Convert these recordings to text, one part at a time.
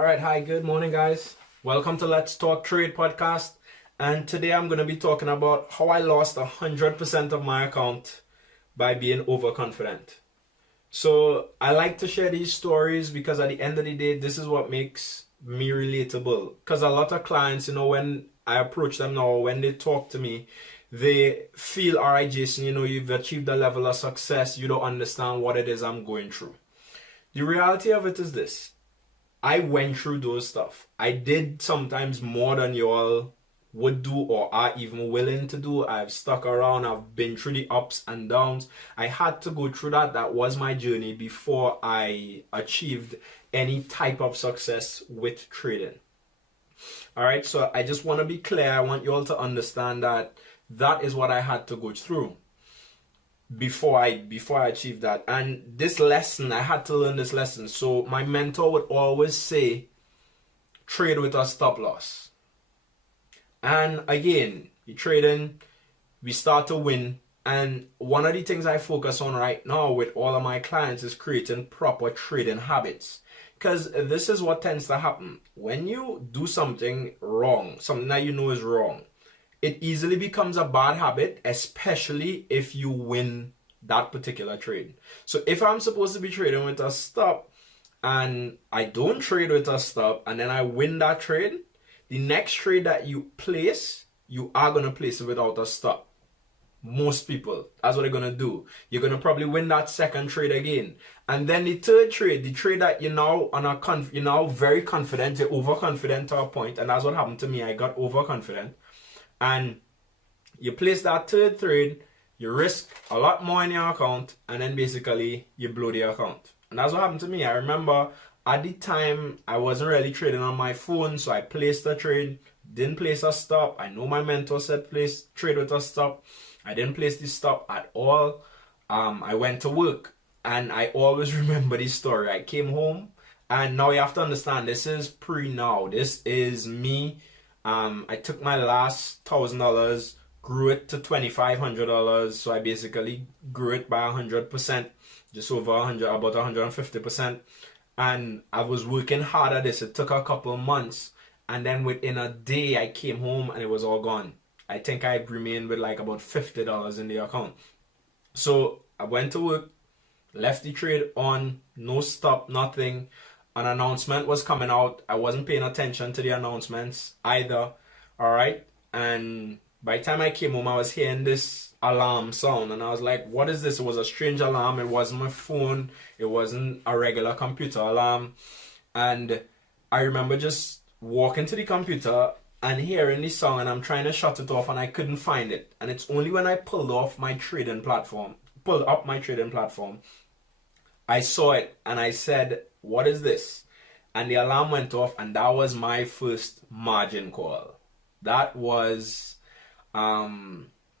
All right, hi, good morning, guys. Welcome to Let's Talk Trade podcast. And today I'm going to be talking about how I lost 100% of my account by being overconfident. So I like to share these stories because at the end of the day, this is what makes me relatable. Because a lot of clients, when I approach them now, when they talk to me, they feel, all right, Jason, you've achieved a level of success. You don't understand what it is I'm going through. The reality of it is this. I went through those stuff. I did sometimes more than you all would do or are even willing to do. I've stuck around. I've been through the ups and downs. I had to go through that. That was my journey before I achieved any type of success with trading. All right, so I just want to be clear. I want you all to understand that that is what I had to go through before I achieved that. And this lesson, I had to learn this lesson. So my mentor would always say, trade with a stop loss. And again, you trading, we start to win. And one of the things I focus on right now with all of my clients is creating proper trading habits. Because this is what tends to happen. When you do something wrong, something that you know is wrong, it easily becomes a bad habit, especially if you win that particular trade. So if I'm supposed to be trading with a stop and I don't trade with a stop and then I win that trade, the next trade that you place, you are going to place it without a stop. Most people, that's what they're going to do. You're going to probably win that second trade again. And then the third trade, the trade that you're now very confident, you're overconfident to a point. And that's what happened to me. I got overconfident. And you place that third trade, you risk a lot more in your account, and then basically you blow the account. And that's what happened to me. I remember at the time I wasn't really trading on my phone, so I placed a trade, didn't place a stop. I know my mentor said trade with a stop. I didn't place the stop at all. I went to work, and I always remember this story. I came home, and now you have to understand, this is pre-now. This is me. I took my last $1,000, grew it to $2,500. So I basically grew it by 100%, just over 100, about 150%. And I was working hard at this. It took a couple months, and then within a day, I came home and it was all gone. I think I remained with like about $50 in the account. So I went to work, left the trade on, no stop, nothing. An announcement was coming out. I wasn't paying attention to the announcements either. All right. And by the time I came home, I was hearing this alarm sound. And I was like, what is this? It was a strange alarm. It wasn't my phone. It wasn't a regular computer alarm. And I remember just walking to the computer and hearing the song. And I'm trying to shut it off and I couldn't find it. And it's only when I pulled up my trading platform, I saw it and I said, what is this? And the alarm went off, and that was my first margin call. That was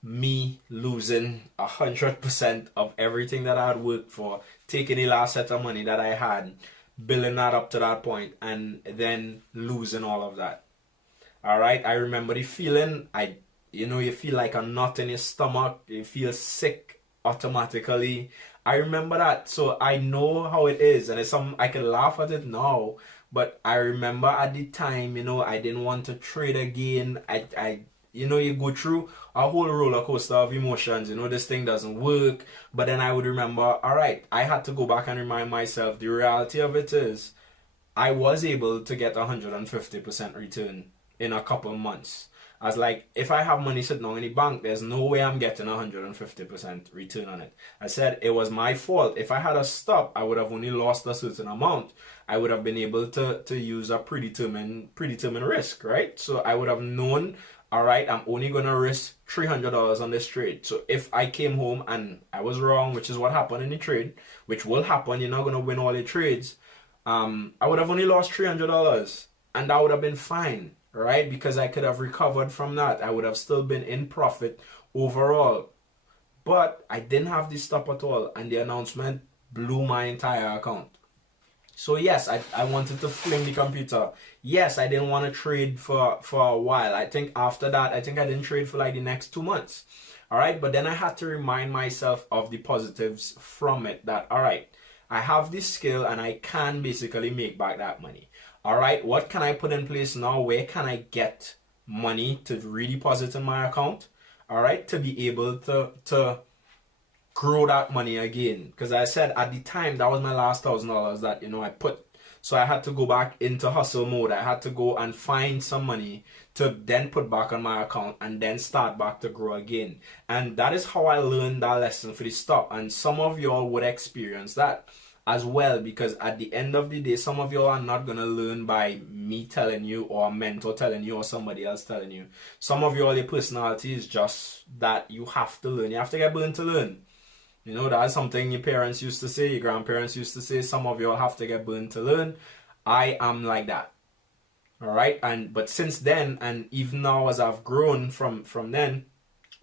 me losing 100% of everything that I had worked for, taking the last set of money that I had, building that up to that point, and then losing all of that. All right, I remember the feeling. You feel like a knot in your stomach. You feel sick automatically. I remember that, so I know how it is, and it's something I can laugh at it now. But I remember at the time, I didn't want to trade again. You go through a whole roller coaster of emotions. This thing doesn't work. But then I would remember, all right, I had to go back and remind myself. The reality of it is, I was able to get 150% return in a couple months. I was like, if I have money sitting on in the bank, there's no way I'm getting 150% return on it. I said it was my fault. If I had a stop, I would have only lost a certain amount. I would have been able to use a predetermined risk, right? So I would have known, all right, I'm only going to risk $300 on this trade. So if I came home and I was wrong, which is what happened in the trade, which will happen, you're not going to win all your trades, I would have only lost $300 and that would have been fine. Right? Because I could have recovered from that. I would have still been in profit overall. But I didn't have the stop at all. And the announcement blew my entire account. So yes, I wanted to fling the computer. Yes, I didn't want to trade for a while. I think after that, I didn't trade for like the next 2 months. All right. But then I had to remind myself of the positives from it. That, all right, I have this skill and I can basically make back that money. All right, what can I put in place now? Where can I get money to really deposit in my account? All right, to be able to grow that money again. Because I said at the time that was my last $1,000 that I put. So I had to go back into hustle mode. I had to go and find some money to then put back on my account and then start back to grow again. And that is how I learned that lesson for the stop. And some of y'all would experience that as well, because at the end of the day, some of y'all are not going to learn by me telling you or a mentor telling you or somebody else telling you. Some of y'all, your personality is just that you have to learn. You have to get burned to learn. That's something your parents used to say, your grandparents used to say. Some of y'all have to get burned to learn. I am like that. All right. But since then, and even now as I've grown from then,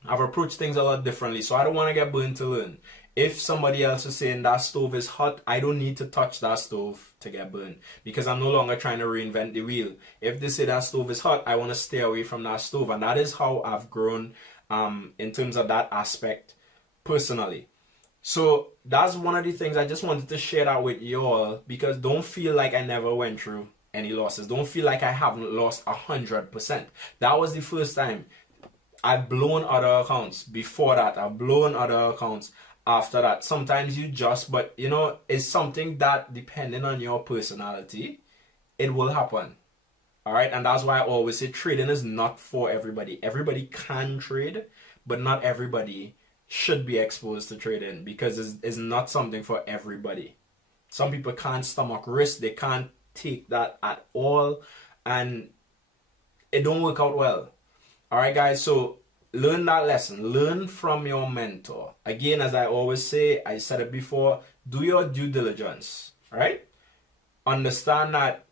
I've approached things a lot differently. So I don't want to get burned to learn. If somebody else is saying that stove is hot, I don't need to touch that stove to get burned, because I'm no longer trying to reinvent the wheel. If they say that stove is hot, I want to stay away from that stove. And that is how I've grown in terms of that aspect personally. So that's one of the things I just wanted to share that with you all, because don't feel like I never went through any losses. Don't feel like I haven't lost 100%. That was the first time. I've blown other accounts before that. I've blown other accounts after that. Sometimes but it's something that, depending on your personality, it will happen. All right. And that's why I always say trading is not for everybody. Everybody can trade, but not everybody should be exposed to trading, because it's not something for everybody. Some people can't stomach risk. They can't take that at all, and it don't work out well. All right, guys. So learn that lesson. Learn from your mentor. Again, as I always say, I said it before, do your due diligence. All right. Understand that.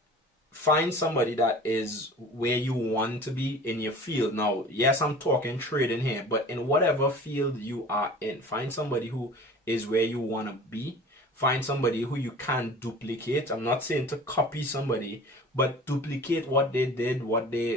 Find somebody that is where you want to be in your field. Now, yes, I'm talking trading here, but in whatever field you are in, find somebody who is where you want to be. Find somebody who you can duplicate. I'm not saying to copy somebody, but duplicate what they did, what they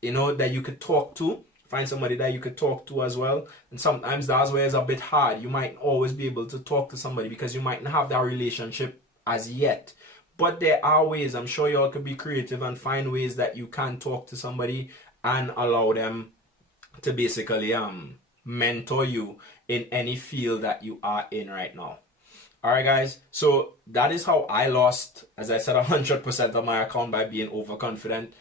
that you could talk to. Find somebody that you could talk to as well. And sometimes that's where it's a bit hard. You might always be able to talk to somebody because you might not have that relationship as yet. But there are ways. I'm sure y'all could be creative and find ways that you can talk to somebody and allow them to basically mentor you in any field that you are in right now. All right, guys. So that is how I lost, as I said, 100% of my account by being overconfident.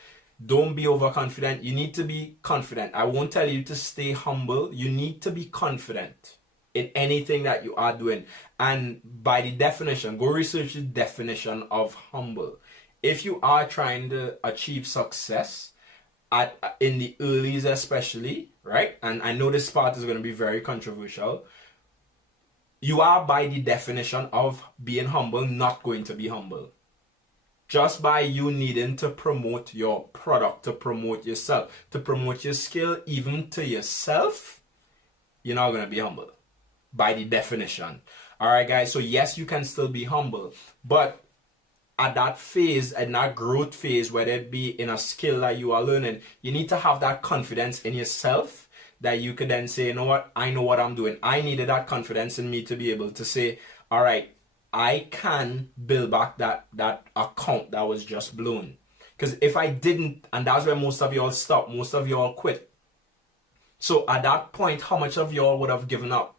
Don't be overconfident. You need to be confident. I won't tell you to stay humble. You need to be confident in anything that you are doing. And by the definition, go research the definition of humble. If you are trying to achieve success in the earlys especially, right? And I know this part is going to be very controversial. You are, by the definition of being humble, not going to be humble. Just by you needing to promote your product, to promote yourself, to promote your skill, even to yourself, you're not going to be humble. By the definition. All right, guys. So yes, you can still be humble, but at that phase, at that growth phase, whether it be in a skill that you are learning, you need to have that confidence in yourself that you could then say, you know what, I know what I'm doing. I needed that confidence in me to be able to say, all right, I can build back that account that was just blown. Because if I didn't, and that's where most of y'all stop, most of y'all quit. So at that point, how much of y'all would have given up?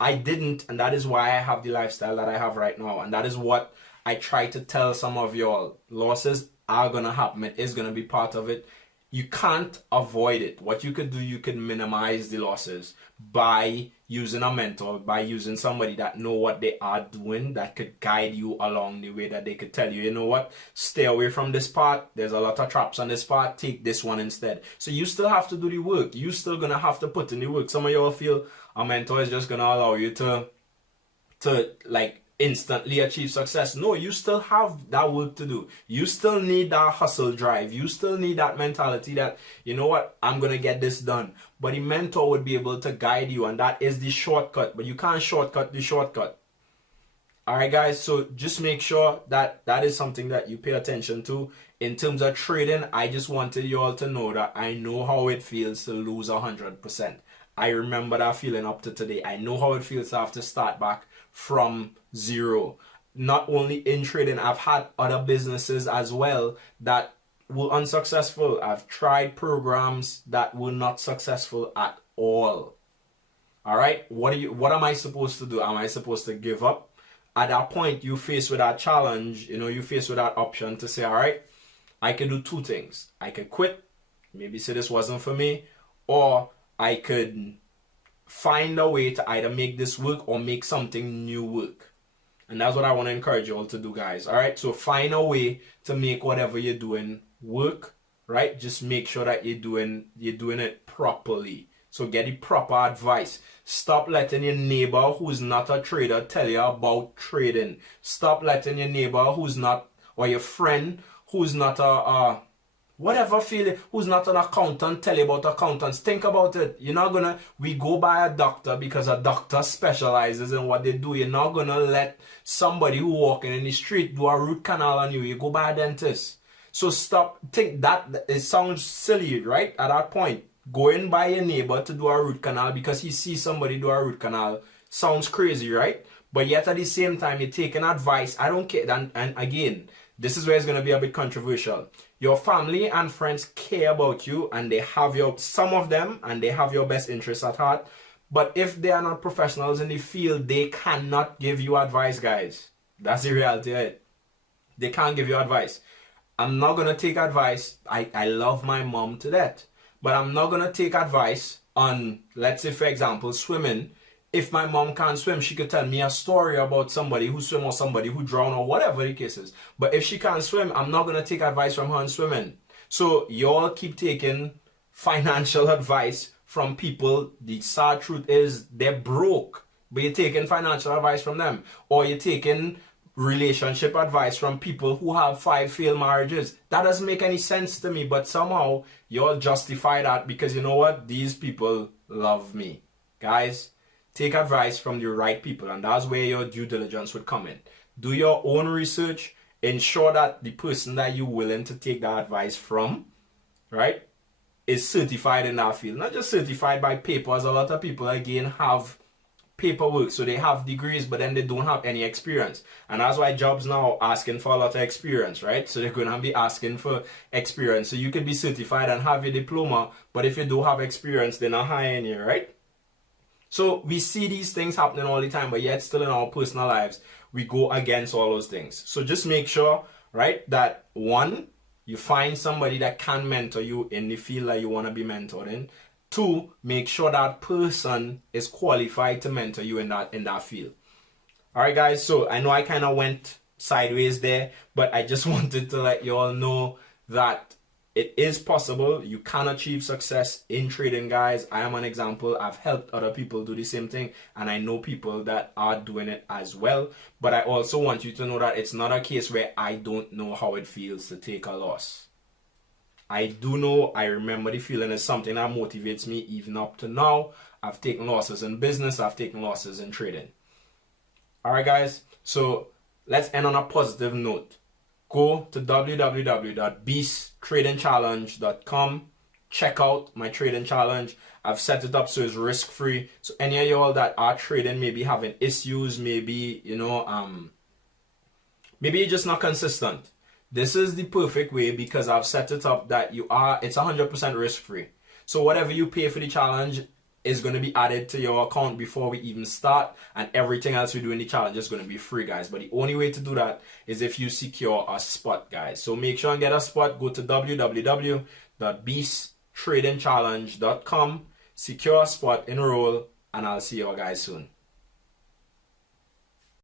I didn't, and that is why I have the lifestyle that I have right now. And that is what I try to tell some of y'all. Losses are going to happen. It is going to be part of it. You can't avoid it. What you could do, you could minimize the losses by using a mentor, by using somebody that know what they are doing, that could guide you along the way, that they could tell you, you know what, stay away from this part. There's a lot of traps on this part. Take this one instead. So you still have to do the work. You still going to have to put in the work. Some of y'all feel a mentor is just going to allow you to like instantly achieve success. No, you still have that work to do. You still need that hustle drive. You still need that mentality that, you know what, I'm going to get this done. But the mentor would be able to guide you, and that is the shortcut. But you can't shortcut the shortcut. All right, guys. So just make sure that that is something that you pay attention to. In terms of trading, I just wanted you all to know that I know how it feels to lose 100%. I remember that feeling up to today. I know how it feels to have to start back from zero. Not only in trading, I've had other businesses as well that were unsuccessful. I've tried programs that were not successful at all. All right, what am I supposed to do? Am I supposed to give up? At that point, you face with that challenge, you face with that option to say, all right, I could do two things. I could quit, maybe say this wasn't for me, or I could find a way to either make this work or make something new work. And that's what I want to encourage you all to do, guys. All right, so find a way to make whatever you're doing work, right? Just make sure that you're doing it properly. So get the proper advice. Stop letting your neighbor who's not a trader tell you about trading. Stop letting your neighbor who's not, or your friend who's not whatever field, who's not an accountant tell you about accountants. Think about it. You're not gonna, we go by a doctor because a doctor specializes in what they do. You're not gonna let somebody who walking in the street do a root canal on you. You go by a dentist. So stop, think that, it sounds silly, right? At that point, going by your neighbor to do a root canal because he sees somebody do a root canal sounds crazy, right? But yet at the same time, you're taking advice. I don't care. And again, this is where it's going to be a bit controversial. Your family and friends care about you and they have some of them, and they have your best interests at heart. But if they are not professionals in the field, they cannot give you advice, guys. That's the reality of it. They can't give you advice. I'm not going to take advice. I love my mom to death. But I'm not going to take advice on, let's say, for example, swimming. If my mom can't swim, she could tell me a story about somebody who swam or somebody who drowned or whatever the case is. But if she can't swim, I'm not going to take advice from her on swimming. So y'all keep taking financial advice from people. The sad truth is they're broke, but you're taking financial advice from them. Or you're taking relationship advice from people who have 5 failed marriages. That doesn't make any sense to me, but somehow y'all justify that because you know what? These people love me. Guys, take advice from the right people, and that's where your due diligence would come in. Do your own research. Ensure that the person that you're willing to take that advice from, right, is certified in that field. Not just certified by papers. A lot of people, again, have paperwork, so they have degrees, but then they don't have any experience. And that's why jobs now are asking for a lot of experience, right? So they're going to be asking for experience. So you could be certified and have your diploma, but if you don't have experience, they're not hiring you, right? So we see these things happening all the time, but yet still in our personal lives, we go against all those things. So just make sure, right, that one, you find somebody that can mentor you in the field that you want to be mentored in. 2, make sure that person is qualified to mentor you in that field. All right, guys. So I know I kind of went sideways there, but I just wanted to let you all know that it is possible. You can achieve success in trading, guys. I am an example. I've helped other people do the same thing, and I know people that are doing it as well. But I also want you to know that it's not a case where I don't know how it feels to take a loss. I do know, I remember the feeling is something that motivates me even up to now. I've taken losses in business. I've taken losses in trading. All right, guys. So let's end on a positive note. Go to www.beasttradingchallenge.com. Check out my trading challenge. I've set it up so it's risk-free. So any of y'all that are trading, maybe having issues, maybe, maybe you're just not consistent. This is the perfect way because I've set it up that it's 100% risk-free. So whatever you pay for the challenge is going to be added to your account before we even start, and everything else we do in the challenge is going to be free, guys. But the only way to do that is if you secure a spot, guys. So make sure and get a spot. Go to www.beasttradingchallenge.com, secure a spot, enroll, and I'll see you guys soon.